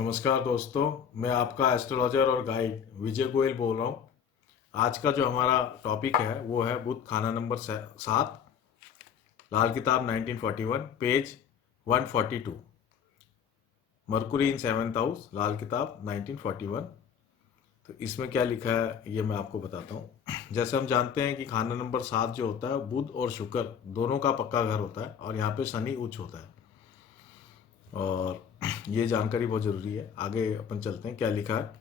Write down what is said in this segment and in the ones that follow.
नमस्कार दोस्तों, मैं आपका एस्ट्रोलॉजर और गाइड विजय गोयल बोल रहा हूँ। आज का जो हमारा टॉपिक है वो है बुध खाना number 7, Lal Kitab 1941, page 142। Mercury in seventh house, Lal Kitab 1941। तो इसमें क्या लिखा है ये मैं आपको बताता हूँ। जैसे हम जानते हैं कि खाना नंबर 7 जो होता है बुध और शुक्र दोनों का पक्का घर होता है और यहाँ पे शनि उच्च होता है। और ये जानकारी बहुत ज़रूरी है। आगे अपन चलते हैं क्या लिखा है।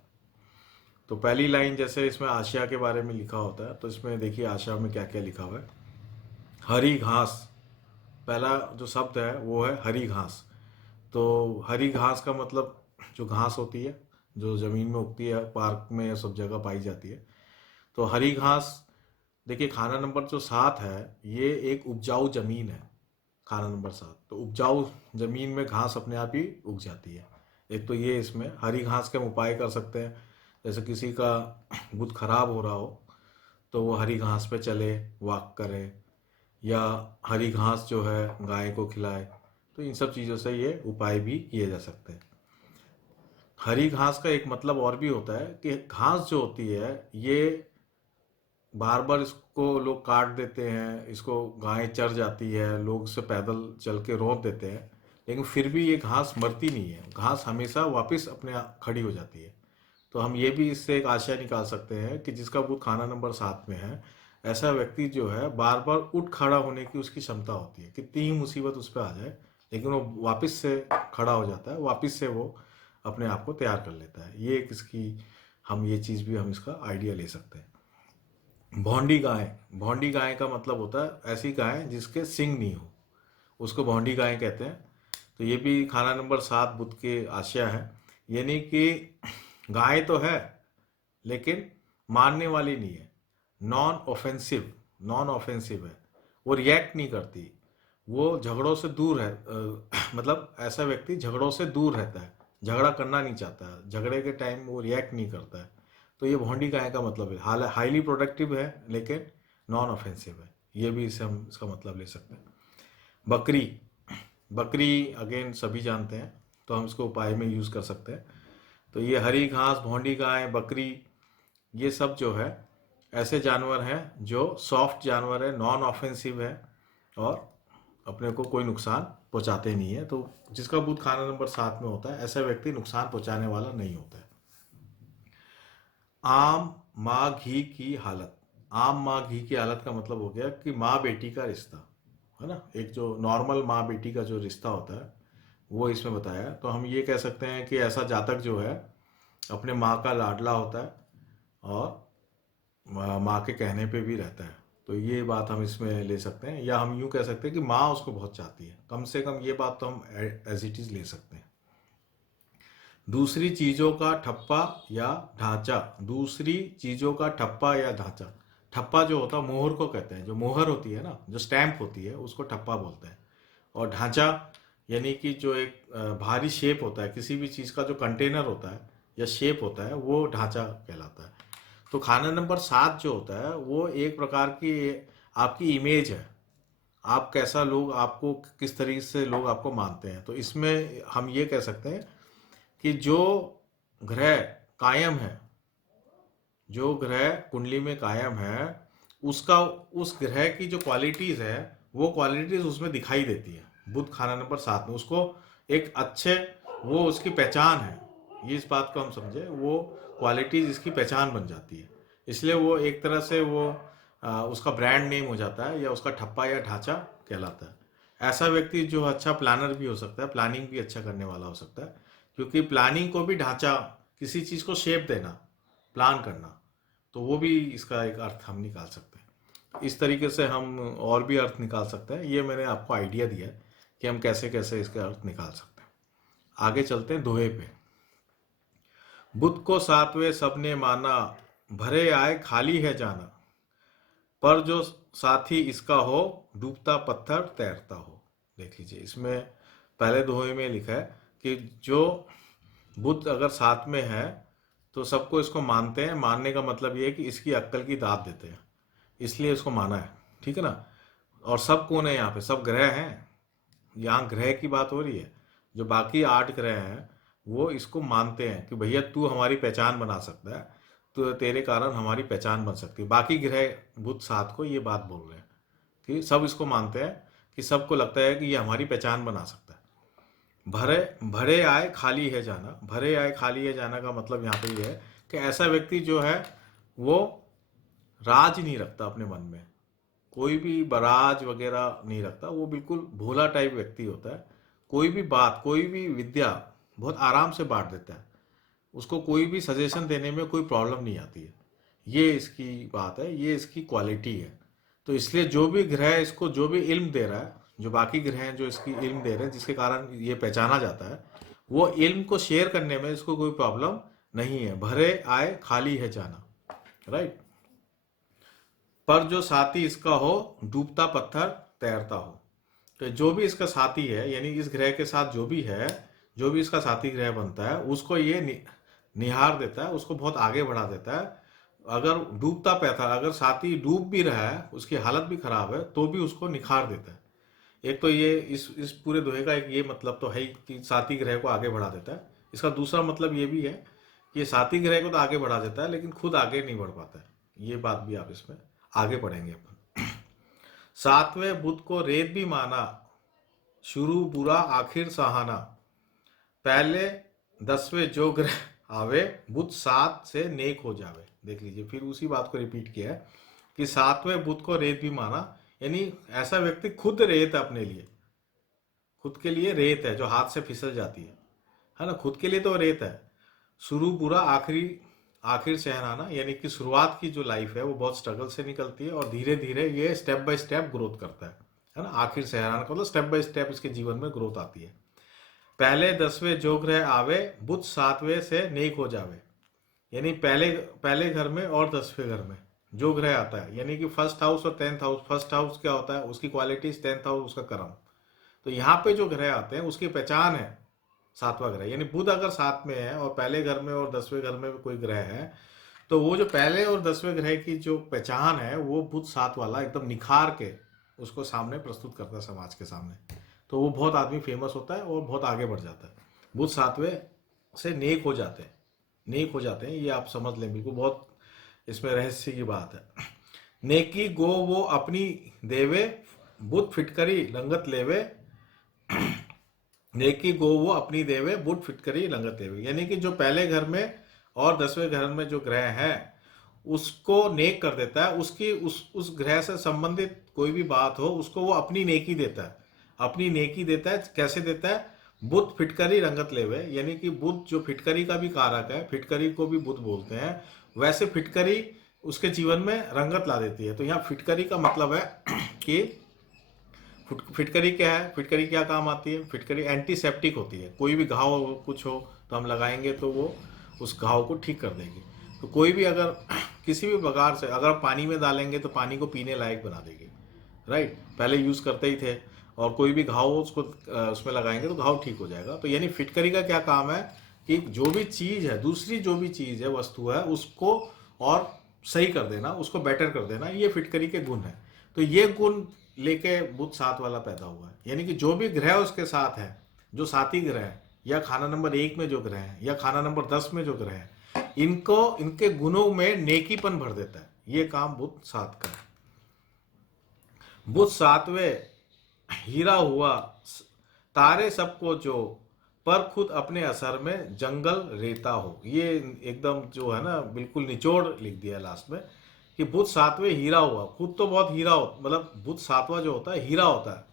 तो पहली लाइन जैसे इसमें आशिया के बारे में लिखा होता है, तो इसमें देखिए आशिया में क्या क्या लिखा हुआ है। हरी घास, पहला जो शब्द है वो है हरी घास। तो हरी घास का मतलब जो घास होती है जो ज़मीन में उगती है, पार्क में सब जगह पाई जाती है। तो हरी घास, देखिए खाना नंबर जो 7 है ये एक उपजाऊ ज़मीन है। खाना नंबर 7 तो उपजाऊ ज़मीन में घास अपने आप ही उग जाती है। एक तो ये इसमें हरी घास के हम उपाय कर सकते हैं। जैसे किसी का बुध खराब हो रहा हो तो वो हरी घास पे चले, वॉक करे, या हरी घास जो है गाय को खिलाए। तो इन सब चीज़ों से ये उपाय भी किए जा सकते हैं। हरी घास का एक मतलब और भी होता है कि घास जो होती है ये बार बार इसको लोग काट देते हैं, इसको गाय चर जाती है, लोग इसे पैदल चल के रोक देते हैं, लेकिन फिर भी ये घास मरती नहीं है। घास हमेशा वापस अपने आप खड़ी हो जाती है। तो हम ये भी इससे एक आशय निकाल सकते हैं कि जिसका बुध खाना नंबर 7 में है, ऐसा व्यक्ति जो है बार बार उठ खड़ा होने की उसकी क्षमता होती है। कितनी ही मुसीबत उस पर आ जाए लेकिन वो वापस से खड़ा हो जाता है, वापस से वो अपने आप को तैयार कर लेता है। ये किसकी, हम ये चीज़ भी हम इसका आइडिया ले सकते हैं। भौंडी गाय, भौंडी गाय का मतलब होता है ऐसी गाय जिसके सिंग नहीं हो, उसको भौंडी गाय कहते हैं। तो ये भी खाना नंबर 7 बुध के आशय है। यानी कि गाय तो है लेकिन मारने वाली नहीं है, नॉन ऑफेंसिव, नॉन ऑफेंसिव है। वो रिएक्ट नहीं करती, वो झगड़ों से दूर है। मतलब ऐसा व्यक्ति झगड़ों से दूर रहता है, झगड़ा करना नहीं चाहता है, झगड़े के टाइम वो रिएक्ट नहीं करता है। तो ये भौंडी गाय का मतलब है। हाईली प्रोडक्टिव है लेकिन नॉन ऑफेंसिव है। ये भी इसे हम इसका मतलब ले सकते हैं। बकरी, बकरी अगेन सभी जानते हैं, तो हम इसको उपाय में यूज़ कर सकते हैं। तो ये हरी घास, भौंडी गाय, बकरी, ये सब जो है ऐसे जानवर हैं जो सॉफ्ट जानवर है, नॉन ऑफेंसिव है और अपने को कोई नुकसान पहुंचाते नहीं है। तो जिसका बुध खाना नंबर 7 में होता है ऐसा व्यक्ति नुकसान पहुंचाने वाला नहीं होता है। आम माँ घी की हालत, आम माँ घी की हालत का मतलब हो गया कि माँ बेटी का रिश्ता, है ना। एक जो नॉर्मल माँ बेटी का जो रिश्ता होता है वो इसमें बताया है। तो हम ये कह सकते हैं कि ऐसा जातक जो है अपने माँ का लाडला होता है और माँ के कहने पे भी रहता है। तो ये बात हम इसमें ले सकते हैं, या हम यूँ कह सकते हैं कि माँ उसको बहुत चाहती है, कम से कम ये बात तो हम एज इट इज़ ले सकते हैं। दूसरी चीज़ों का ठप्पा या ढांचा, दूसरी चीज़ों का ठप्पा या ढांचा। ठप्पा जो होता है मोहर को कहते हैं, जो मोहर होती है ना, जो स्टैंप होती है उसको ठप्पा बोलते हैं। और ढांचा यानी कि जो एक भारी शेप होता है, किसी भी चीज़ का जो कंटेनर होता है या शेप होता है वो ढांचा कहलाता है। तो खाना नंबर 7 जो होता है वो एक प्रकार की आपकी इमेज है। आप कैसा, लोग आपको किस तरीके से लोग आपको मानते हैं। तो इसमें हम ये कह सकते हैं कि जो ग्रह कायम है, जो ग्रह कुंडली में कायम है, उसका, उस ग्रह की जो क्वालिटीज़ है वो क्वालिटीज़ उसमें दिखाई देती है। बुध खाना नंबर 7 में उसको एक अच्छे, वो उसकी पहचान है। ये इस बात को हम समझे, वो क्वालिटीज़ इसकी पहचान बन जाती है। इसलिए वो एक तरह से वो उसका ब्रांड नेम हो जाता है या उसका ठप्पा या ढांचा कहलाता है। ऐसा व्यक्ति जो अच्छा प्लानर भी हो सकता है, प्लानिंग भी अच्छा करने वाला हो सकता है, क्योंकि प्लानिंग को भी ढांचा, किसी चीज़ को शेप देना, प्लान करना, तो वो भी इसका एक अर्थ हम निकाल सकते हैं। इस तरीके से हम और भी अर्थ निकाल सकते हैं। ये मैंने आपको आइडिया दिया है कि हम कैसे कैसे इसके अर्थ निकाल सकते हैं। आगे चलते हैं दोहे पे। बुध को 7वें सबने माना, भरे आए खाली है जाना, पर जो साथी इसका हो, डूबता पत्थर तैरता हो। देख लीजिए इसमें पहले दोहे में लिखा है कि जो बुध अगर साथ में है तो सबको इसको मानते हैं। मानने का मतलब ये है कि इसकी अक्ल की दाद देते हैं, इसलिए इसको माना है। ठीक है ना। और सब कौन है यहाँ पे, सब ग्रह हैं। यहाँ ग्रह की बात हो रही है। जो बाकी 8 ग्रह हैं वो इसको मानते हैं कि भैया तू हमारी पहचान बना सकता है, तो तेरे कारण हमारी पहचान बन सकती है। बाकी ग्रह बुध 7 को ये बात बोल रहे हैं कि सब इसको मानते हैं, कि सबको लगता है कि ये हमारी पहचान बना सकता है। भरे भरे आए खाली है जाना, भरे आए खाली है जाना का मतलब यहाँ पे ये है कि ऐसा व्यक्ति जो है वो राज नहीं रखता अपने मन में, कोई भी बराज वगैरह नहीं रखता, वो बिल्कुल भोला टाइप व्यक्ति होता है। कोई भी बात, कोई भी विद्या बहुत आराम से बांट देता है, उसको कोई भी सजेशन देने में कोई प्रॉब्लम नहीं आती है। ये इसकी बात है, ये इसकी क्वालिटी है। तो इसलिए जो भी ग्रह इसको जो भी इल्म दे रहा है, जो बाकी ग्रह हैं जो इसकी इल्म दे रहे हैं, जिसके कारण ये पहचाना जाता है, वो इल्म को शेयर करने में इसको कोई प्रॉब्लम नहीं है। भरे आए खाली है जाना, राइट। पर जो साथी इसका हो डूबता पत्थर तैरता हो। तो जो भी इसका साथी है, यानी इस ग्रह के साथ जो भी है, जो भी इसका साथी ग्रह बनता है, उसको ये निहार देता है, उसको बहुत आगे बढ़ा देता है। अगर डूबता पत्थर, अगर साथी डूब भी रहा है, उसकी हालत भी खराब है, तो भी उसको निखार देता है। एक तो ये इस पूरे दोहे का एक ये मतलब तो है ही कि साथी ग्रह को आगे बढ़ा देता है। इसका दूसरा मतलब ये भी है कि ये साथी ग्रह को तो आगे बढ़ा देता है, लेकिन खुद आगे नहीं बढ़ पाता है। ये बात भी आप इसमें आगे पढ़ेंगे अपन। सातवें बुध को रेत भी माना, शुरू बुरा आखिर सहाना। पहले 10वें जो ग्रह आवे, बुध 7 से नेक हो जावे। देख लीजिए, फिर उसी बात को रिपीट किया है कि 7वें बुध को रेत भी माना, यानी ऐसा व्यक्ति खुद रेत है अपने लिए, खुद के लिए रेत है जो हाथ से फिसल जाती है ना, खुद के लिए तो रेत है। शुरू बुरा आखिर सहनाना, यानी कि शुरुआत की जो लाइफ है वो बहुत स्ट्रगल से निकलती है और धीरे धीरे ये स्टेप बाय स्टेप ग्रोथ करता है ना। आखिर सहनाना का मतलब स्टेप बाय स्टेप इसके जीवन में ग्रोथ आती है। पहले 10वें जो ग्रह आवे, बुध 7वें से नेक हो जावे, यानी पहले पहले घर में और 10वें घर में जो ग्रह आता है, यानी कि फर्स्ट हाउस और 10th हाउस। फर्स्ट हाउस क्या होता है, उसकी क्वालिटीज, 10th हाउस उसका कर्म। तो यहाँ पे जो ग्रह आते हैं उसकी पहचान है 7वां ग्रह, यानी बुध अगर 7 में है और पहले घर में और 10वें घर में कोई ग्रह है, तो वो जो पहले और 10वें ग्रह की जो पहचान है वो बुध 7 वाला एकदम निखार के उसको सामने प्रस्तुत करता है समाज के सामने। तो वो बहुत आदमी फेमस होता है और बहुत आगे बढ़ जाता है। बुध 7वें से नेक हो जाते हैं, नेक हो जाते हैं, ये आप समझ लें, बिल्कुल बहुत इसमें रहस्य की बात है। नेकी गो वो अपनी देवे, बुध फिटकरी लंगत लेवे। नेकी गो वो अपनी देवे, बुध फिटकरी लंगत लेवे, यानी कि जो पहले घर में और 10वें घर में जो ग्रह है उसको नेक कर देता है। उसकी उस ग्रह से संबंधित कोई भी बात हो उसको वो अपनी नेकी देता है, अपनी नेकी देता है। कैसे देता है, बुध फिटकरी रंगत लेवे, यानी कि बुध जो फिटकरी का भी कारक है, फिटकरी को भी बुध बोलते हैं, वैसे फिटकरी उसके जीवन में रंगत ला देती है। तो यहाँ फिटकरी का मतलब है कि फिटकरी क्या है, फिटकरी क्या काम आती है, फिटकरी एंटीसेप्टिक होती है। कोई भी घाव हो, कुछ हो तो हम लगाएंगे तो वो उस घाव को ठीक कर देगी। तो कोई भी अगर किसी भी प्रकार से अगर आप पानी में डालेंगे तो पानी को पीने लायक बना देगी, राइट। पहले यूज़ करते ही थे, और कोई भी घाव हो उसको उसमें लगाएंगे तो घाव ठीक हो जाएगा। तो यानी फिटकरी का क्या काम है कि जो भी चीज़ है, दूसरी जो भी चीज़ है, वस्तु है, उसको और सही कर देना, उसको बेटर कर देना, ये फिटकरी के गुण है। तो ये गुण लेके बुध 7 वाला पैदा हुआ है, यानी कि जो भी ग्रह उसके साथ है, जो साथी ग्रह है, या खाना नंबर 1 में जो ग्रह है, या खाना नंबर 10 में जो ग्रह है, इनको इनके गुणों में नेकीपन भर देता है। ये काम बुध 7 का है। बुध 7वें हीरा हुआ, तारे सबको जो, पर खुद अपने असर में जंगल रेता हो। ये एकदम जो है ना बिल्कुल निचोड़ लिख दिया लास्ट में कि बुध 7वें हीरा हुआ, खुद तो बहुत हीरा हो, मतलब बुध 7वां जो होता है हीरा होता है।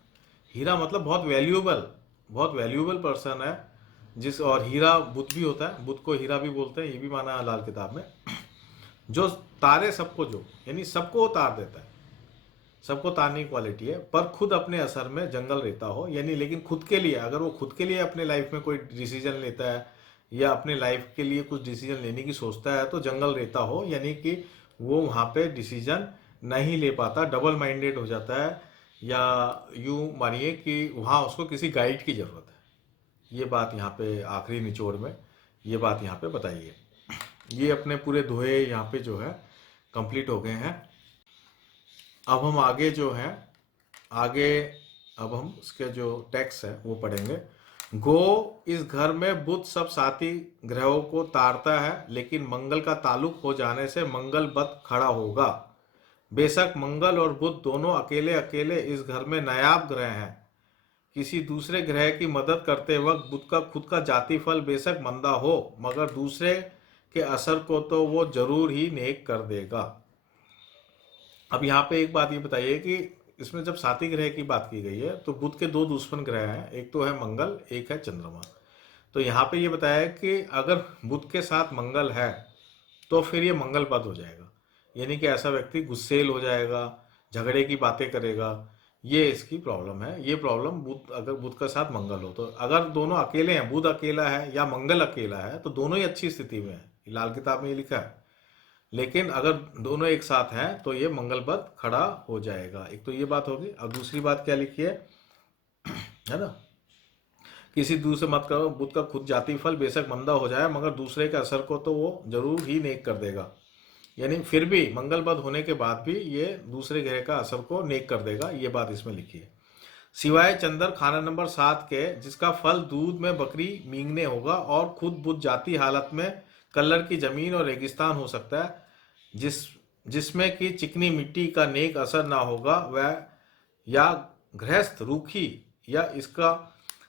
हीरा मतलब बहुत वैल्यूएबल, बहुत वैल्यूएबल पर्सन है जिस, और हीरा बुध भी होता है, बुध को हीरा भी बोलते हैं, ये भी माना है लाल किताब में। जो तारे सबको जो, यानी सबको उतार देता है, सबको तारने की क्वालिटी है। पर खुद अपने असर में जंगल रहता हो, यानी लेकिन खुद के लिए, अगर वो खुद के लिए अपने लाइफ में कोई डिसीजन लेता है या अपने लाइफ के लिए कुछ डिसीजन लेने की सोचता है तो जंगल रहता हो, यानी कि वो वहाँ पे डिसीजन नहीं ले पाता, डबल माइंडेड हो जाता है, या यूँ मानिए कि वहाँ उसको किसी गाइड की ज़रूरत है। ये बात यहाँ पे आखिरी निचोड़ में ये बात यहाँ पे बताइए। ये अपने पूरे दोहे यहाँ पे जो है कंप्लीट हो गए हैं। अब हम आगे जो है, आगे अब हम इसके जो टेक्स्ट है वो पढ़ेंगे। गो इस घर में बुध सब साथी ग्रहों को तारता है, लेकिन मंगल का ताल्लुक हो जाने से मंगल बद खड़ा होगा। बेशक मंगल और बुध दोनों अकेले अकेले इस घर में नायाब ग्रह हैं, किसी दूसरे ग्रह की मदद करते वक्त बुध का खुद का जाति फल बेशक मंदा हो, मगर दूसरे के असर को तो वो जरूर ही नेक कर देगा। अब यहाँ पे एक बात ये बताइए कि इसमें जब साथी ग्रह की बात की गई है तो बुध के दो दुश्मन ग्रह हैं, एक तो है मंगल, एक है चंद्रमा। तो यहाँ पे ये बताया है कि अगर बुध के साथ मंगल है तो फिर ये मंगल बद हो जाएगा, यानी कि ऐसा व्यक्ति गुस्सेल हो जाएगा, झगड़े की बातें करेगा। ये इसकी प्रॉब्लम है। ये प्रॉब्लम बुध, अगर बुध के साथ मंगल हो, तो अगर दोनों अकेले हैं, बुध अकेला है या मंगल अकेला है, तो दोनों ही अच्छी स्थिति में है, लाल किताब में ये लिखा है। लेकिन अगर दोनों एक साथ हैं तो ये मंगलबद खड़ा हो जाएगा। एक तो ये बात होगी। अब दूसरी बात क्या लिखी है ना, किसी दूसरे मत करो, बुध का खुद जाति फल बेशक मंदा हो जाए, मगर दूसरे के असर को तो वो जरूर ही नेक कर देगा। यानी फिर भी मंगलबद होने के बाद भी ये दूसरे ग्रह का असर को नेक कर देगा, ये बात इसमें लिखी है। सिवाय चंद्र खाना नंबर 7 के, जिसका फल दूध में बकरी मींगने होगा और खुद बुध जाती हालत में कल्लर की जमीन और रेगिस्तान हो सकता है, जिसमें कि चिकनी मिट्टी का नेक असर ना होगा, वह या गृहस्थ रूखी या इसका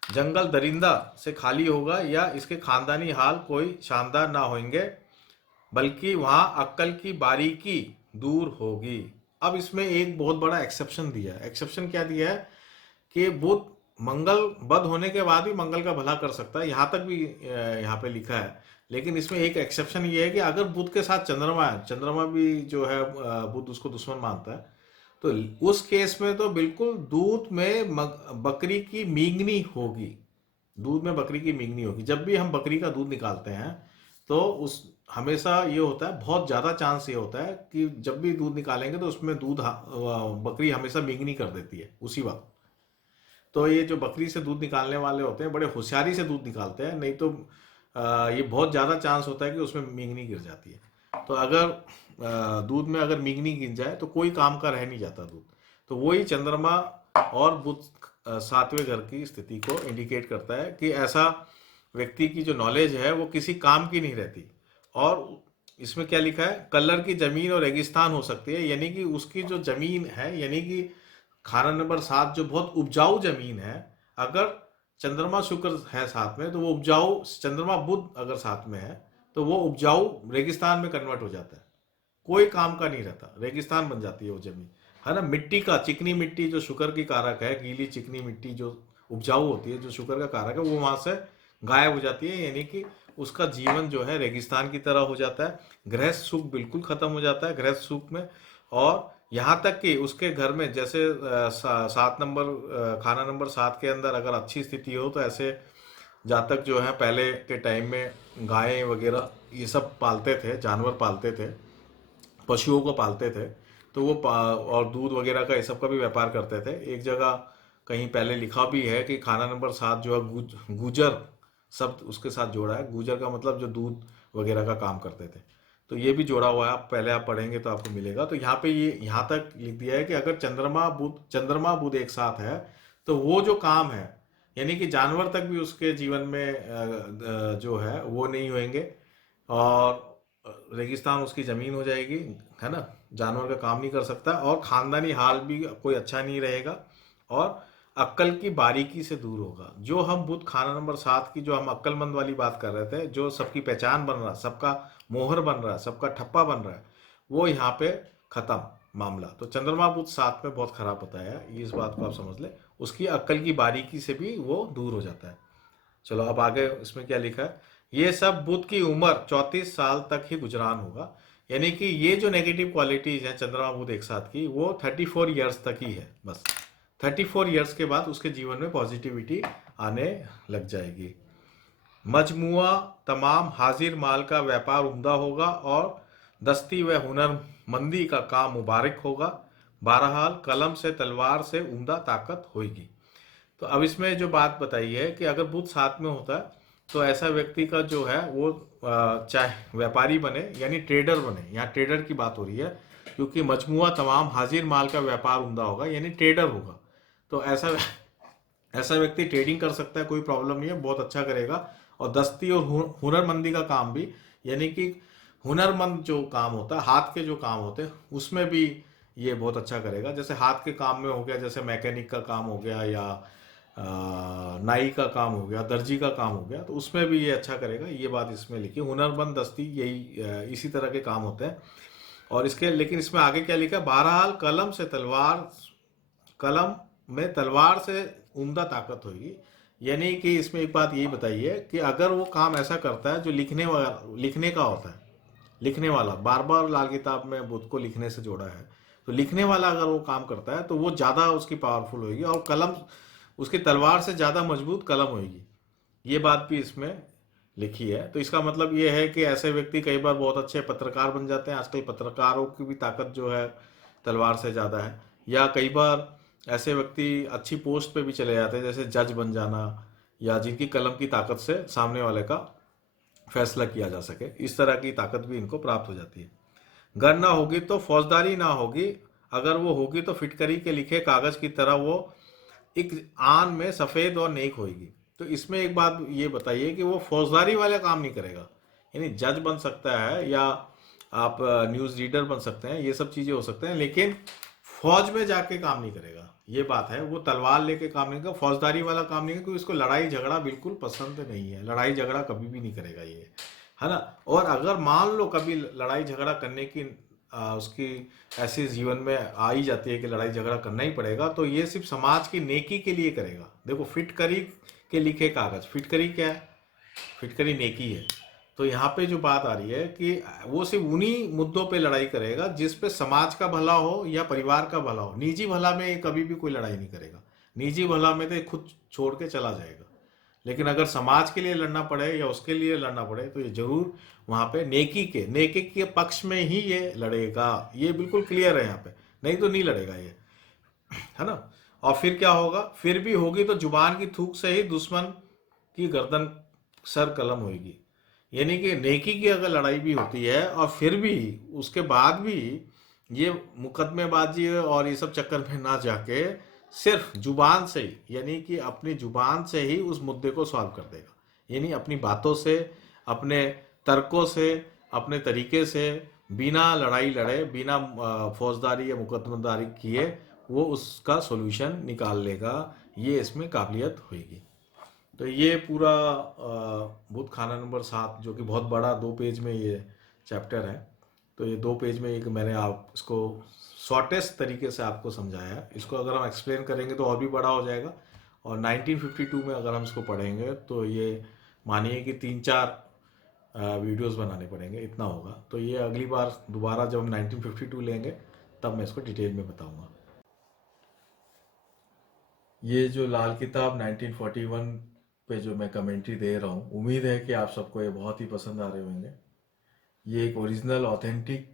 जंगल दरिंदा से खाली होगा, या इसके खानदानी हाल कोई शानदार ना होंगे, बल्कि वहां अक्कल की बारीकी दूर होगी। अब इसमें एक बहुत बड़ा एक्सेप्शन दिया है। एक्सेप्शन क्या दिया है कि बुध मंगल बद होने के बाद भी मंगल का भला कर सकता है, यहाँ तक भी यहाँ पे लिखा है। लेकिन इसमें एक एक्सेप्शन ये है कि अगर बुध के साथ चंद्रमा है, चंद्रमा भी जो है बुध उसको दुश्मन मानता है, तो उस केस में तो बिल्कुल दूध में बकरी की मींगनी होगी। दूध में बकरी की मींगनी होगी। जब भी हम बकरी का दूध निकालते हैं तो उस हमेशा ये होता है, बहुत ज़्यादा चांस ये होता है कि जब भी दूध निकालेंगे तो उसमें दूध बकरी हमेशा मींगनी कर देती है उसी वक्त। तो ये जो बकरी से दूध निकालने वाले होते हैं बड़े होशियारी से दूध निकालते हैं, नहीं तो ये बहुत ज़्यादा चांस होता है कि उसमें मींगनी गिर जाती है। तो अगर दूध में अगर मींगनी गिर जाए तो कोई काम का रह नहीं जाता दूध। तो वही चंद्रमा और बुध 7वें घर की स्थिति को इंडिकेट करता है कि ऐसा व्यक्ति की जो नॉलेज है वो किसी काम की नहीं रहती। और इसमें क्या लिखा है, कलर की जमीन और रेगिस्तान हो सकती है, यानी कि उसकी जो जमीन है, यानी कि खाना नंबर 7 जो बहुत उपजाऊ जमीन है, अगर चंद्रमा शुक्र है साथ में तो वो उपजाऊ, चंद्रमा बुध अगर साथ में है तो वो उपजाऊ रेगिस्तान में कन्वर्ट हो जाता है, कोई काम का नहीं रहता, रेगिस्तान बन जाती है वो जमीन, है ना। मिट्टी का, चिकनी मिट्टी जो शुक्र की कारक है, गीली चिकनी मिट्टी जो उपजाऊ होती है, जो शुक्र का कारक है, वो वहां से गायब हो जाती है, यानी कि उसका जीवन जो है रेगिस्तान की तरह हो जाता है। गृहस्थ सुख बिल्कुल खत्म हो जाता है गृहस्थ सुख में। और यहाँ तक कि उसके घर में जैसे 7 नंबर खाना नंबर 7 के अंदर अगर अच्छी स्थिति हो तो ऐसे जातक जो है पहले के टाइम में गायें वगैरह ये सब पालते थे, जानवर पालते थे, पशुओं को पालते थे, तो वो और दूध वगैरह का ये सब का भी व्यापार करते थे। एक जगह कहीं पहले लिखा भी है कि खाना नंबर 7 जो है गुजर शब्द उसके साथ जोड़ा है। गुजर का मतलब जो दूध वगैरह का काम करते थे, तो ये भी जोड़ा हुआ है। आप पहले आप पढ़ेंगे तो आपको मिलेगा। तो यहाँ पे ये यहाँ तक लिख दिया है कि अगर चंद्रमा बुध एक साथ है तो वो जो काम है, यानी कि जानवर तक भी उसके जीवन में जो है वो नहीं होंगे, और रेगिस्तान उसकी जमीन हो जाएगी, है ना, जानवर का काम नहीं कर सकता, और खानदानी हाल भी कोई अच्छा नहीं रहेगा, और अक्कल की बारीकी से दूर होगा। जो हम बुध खाना नंबर 7 की जो हम अक्लमंद वाली बात कर रहे थे, जो सबकी पहचान बन रहा, सबका मोहर बन रहा है, सबका ठप्पा बन रहा है, वो यहाँ पे खत्म मामला। तो चंद्रमा बुध 7 में बहुत खराब बताया है, इस बात को आप समझ ले। उसकी अक्ल की बारीकी से भी वो दूर हो जाता है। चलो अब आगे इसमें क्या लिखा है, ये सब बुध की उम्र 34 साल तक ही गुजरान होगा, यानी कि ये जो नेगेटिव क्वालिटीज हैं चंद्रमा बुध एक साथ की, वो 34 ईयर्स तक ही है बस। 34 ईयर्स के बाद उसके जीवन में पॉजिटिविटी आने लग जाएगी। मजमुआ तमाम हाजिर माल का व्यापार उम्दा होगा और दस्ती व हुनरमंदी का काम मुबारक होगा। बहरहाल कलम से तलवार से उम्दा ताकत होगी। तो अब इसमें जो बात बताई है कि अगर बुध साथ में होता है तो ऐसा व्यक्ति का जो है वो चाहे व्यापारी बने यानी ट्रेडर बने, यहाँ ट्रेडर की बात हो रही है, क्योंकि मजमुआ तमाम हाजिर माल का व्यापार उम्दा होगा यानी ट्रेडर होगा। तो ऐसा व्यक्ति ट्रेडिंग कर सकता है, कोई प्रॉब्लम नहीं है, बहुत अच्छा करेगा। और दस्ती और हुनरमंदी का काम भी, यानी कि हुनरमंद जो काम होता है, हाथ के जो काम होते हैं, उसमें भी ये बहुत अच्छा करेगा। जैसे हाथ के काम में हो गया, जैसे मैकेनिक का काम हो गया, या नाई का काम हो गया, दर्जी का काम हो गया, तो उसमें भी ये अच्छा करेगा। ये बात इसमें लिखी, हुनरमंद दस्ती, यही इसी तरह के काम होते हैं। और इसके लेकिन इसमें आगे क्या लिखा है, बहरहाल कलम में तलवार से उम्दा ताकत होगी। यानी कि इसमें एक बात यही बताई है कि अगर वो काम ऐसा करता है जो लिखने का होता है, लिखने वाला, बार बार लाल किताब में बुद्ध को लिखने से जोड़ा है, तो लिखने वाला अगर वो काम करता है तो वो ज़्यादा उसकी पावरफुल होगी, और कलम उसकी तलवार से ज़्यादा मजबूत कलम होगी। ये बात भी इसमें लिखी है। तो इसका मतलब ये है कि ऐसे व्यक्ति कई बार बहुत अच्छे पत्रकार बन जाते हैं। आजकल पत्रकारों की भी ताकत जो है तलवार से ज़्यादा है। या कई बार ऐसे व्यक्ति अच्छी पोस्ट पे भी चले जाते हैं, जैसे जज बन जाना, या जिनकी कलम की ताकत से सामने वाले का फैसला किया जा सके, इस तरह की ताकत भी इनको प्राप्त हो जाती है। गर ना होगी तो फौजदारी ना होगी, अगर वो होगी तो फिटकरी के लिखे कागज की तरह वो एक आन में सफ़ेद और नेक होगी। तो इसमें एक बात ये बताइए कि वो फौजदारी वाला काम नहीं करेगा, यानी जज बन सकता है, या आप न्यूज़ रीडर बन सकते हैं, ये सब चीज़ें हो सकते हैं, लेकिन फौज में जाके काम नहीं करेगा। ये बात है, वो तलवार लेके काम नहीं करेगा, फौजदारी वाला काम नहीं करेगा, क्योंकि इसको लड़ाई झगड़ा बिल्कुल पसंद नहीं है। लड़ाई झगड़ा कभी भी नहीं करेगा ये, है ना। और अगर मान लो कभी लड़ाई झगड़ा करने की उसकी ऐसे जीवन में आ ही जाती है कि लड़ाई झगड़ा करना ही पड़ेगा, तो ये सिर्फ समाज की नेकी के लिए करेगा। देखो, फिटकरी के लिखे कागज, फिटकरी क्या है, फिटकरी नेकी है। तो यहाँ पे जो बात आ रही है कि वो सिर्फ उन्हीं मुद्दों पे लड़ाई करेगा जिस पे समाज का भला हो या परिवार का भला हो। निजी भला में ये कभी भी कोई लड़ाई नहीं करेगा। निजी भला में तो ये खुद छोड़ के चला जाएगा। लेकिन अगर समाज के लिए लड़ना पड़े या उसके लिए लड़ना पड़े, तो ये जरूर वहां पे नेकी के पक्ष में ही ये लड़ेगा। ये बिल्कुल क्लियर है यहाँ पे, नहीं तो नहीं लड़ेगा ये, है ना। और फिर क्या होगा, फिर भी होगी तो जुबान की थूक से ही दुश्मन की गर्दन सर कलम होगी। यानी कि नेकी की अगर लड़ाई भी होती है और फिर भी उसके बाद भी ये मुकदमेबाजी और ये सब चक्कर में ना जाके सिर्फ जुबान से ही, यानी कि अपनी जुबान से ही उस मुद्दे को सॉल्व कर देगा। यानी अपनी बातों से, अपने तर्कों से, अपने तरीके से, बिना लड़ाई लड़े, बिना फौजदारी या मुकदमेदारी किए वो उसका सॉल्यूशन निकाल लेगा। ये इसमें काबिलियत होगी। तो ये पूरा भूत खाना नंबर 7, जो कि बहुत बड़ा 2 पेज में ये चैप्टर है, तो ये 2 पेज में एक मैंने आप इसको शॉर्टेस्ट तरीके से आपको समझाया है। इसको अगर हम एक्सप्लेन करेंगे तो और भी बड़ा हो जाएगा। और 1952 में अगर हम इसको पढ़ेंगे तो ये मानिए कि 3-4 वीडियोस बनाने पड़ेंगे, इतना होगा। तो ये अगली बार दोबारा जब हम 1952 लेंगे तब मैं इसको डिटेल में बताऊंगा। ये जो लाल किताब 1941 पे जो मैं कमेंट्री दे रहा हूँ, उम्मीद है कि आप सबको ये बहुत ही पसंद आ रहे होंगे। ये एक ओरिजिनल ऑथेंटिक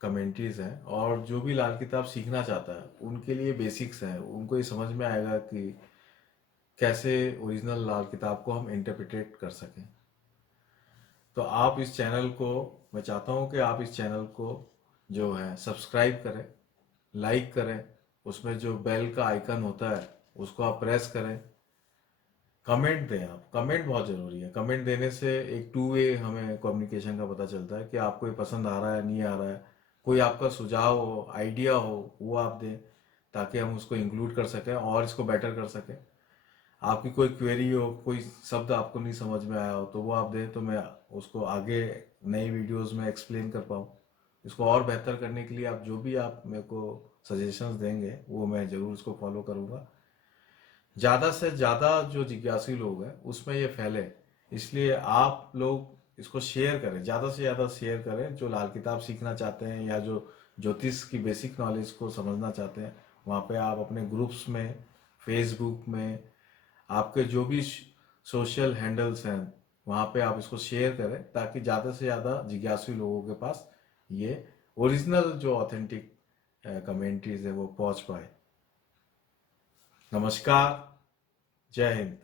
कमेंट्रीज हैं, और जो भी लाल किताब सीखना चाहता है उनके लिए बेसिक्स हैं। उनको ये समझ में आएगा कि कैसे ओरिजिनल लाल किताब को हम इंटरप्रिटेट कर सकें। तो आप इस चैनल को, मैं चाहता हूँ कि आप इस चैनल को जो है सब्सक्राइब करें, लाइक करें, उसमें जो बेल का आइकन होता है उसको आप प्रेस करें, कमेंट दें। आप कमेंट बहुत ज़रूरी है। कमेंट देने से एक 2 वे हमें कम्युनिकेशन का पता चलता है कि आपको ये पसंद आ रहा है, नहीं आ रहा है। कोई आपका सुझाव हो, आइडिया हो, वो आप दें, ताकि हम उसको इंक्लूड कर सकें और इसको बेटर कर सकें। आपकी कोई क्वेरी हो, कोई शब्द आपको नहीं समझ में आया हो, तो वो आप दें, तो मैं उसको आगे नई वीडियोस में एक्सप्लेन कर पाऊँ। इसको और बेहतर करने के लिए आप जो भी आप मेरे को सजेशंस देंगे वो मैं ज़रूर उसको फॉलो करूँगा। ज़्यादा से ज़्यादा जो जिज्ञासु लोग हैं उसमें ये फैले, इसलिए आप लोग इसको शेयर करें, ज़्यादा से ज़्यादा शेयर करें। जो लाल किताब सीखना चाहते हैं या जो ज्योतिष की बेसिक नॉलेज को समझना चाहते हैं, वहाँ पे आप अपने ग्रुप्स में, फेसबुक में, आपके जो भी सोशल हैंडल्स हैं, वहाँ पे आप इसको शेयर करें, ताकि ज़्यादा से ज़्यादा जिज्ञासु लोगों के पास ये ओरिजिनल जो ऑथेंटिक कमेंट्रीज है वो पहुँच पाए। नमस्कार, जय हिंद।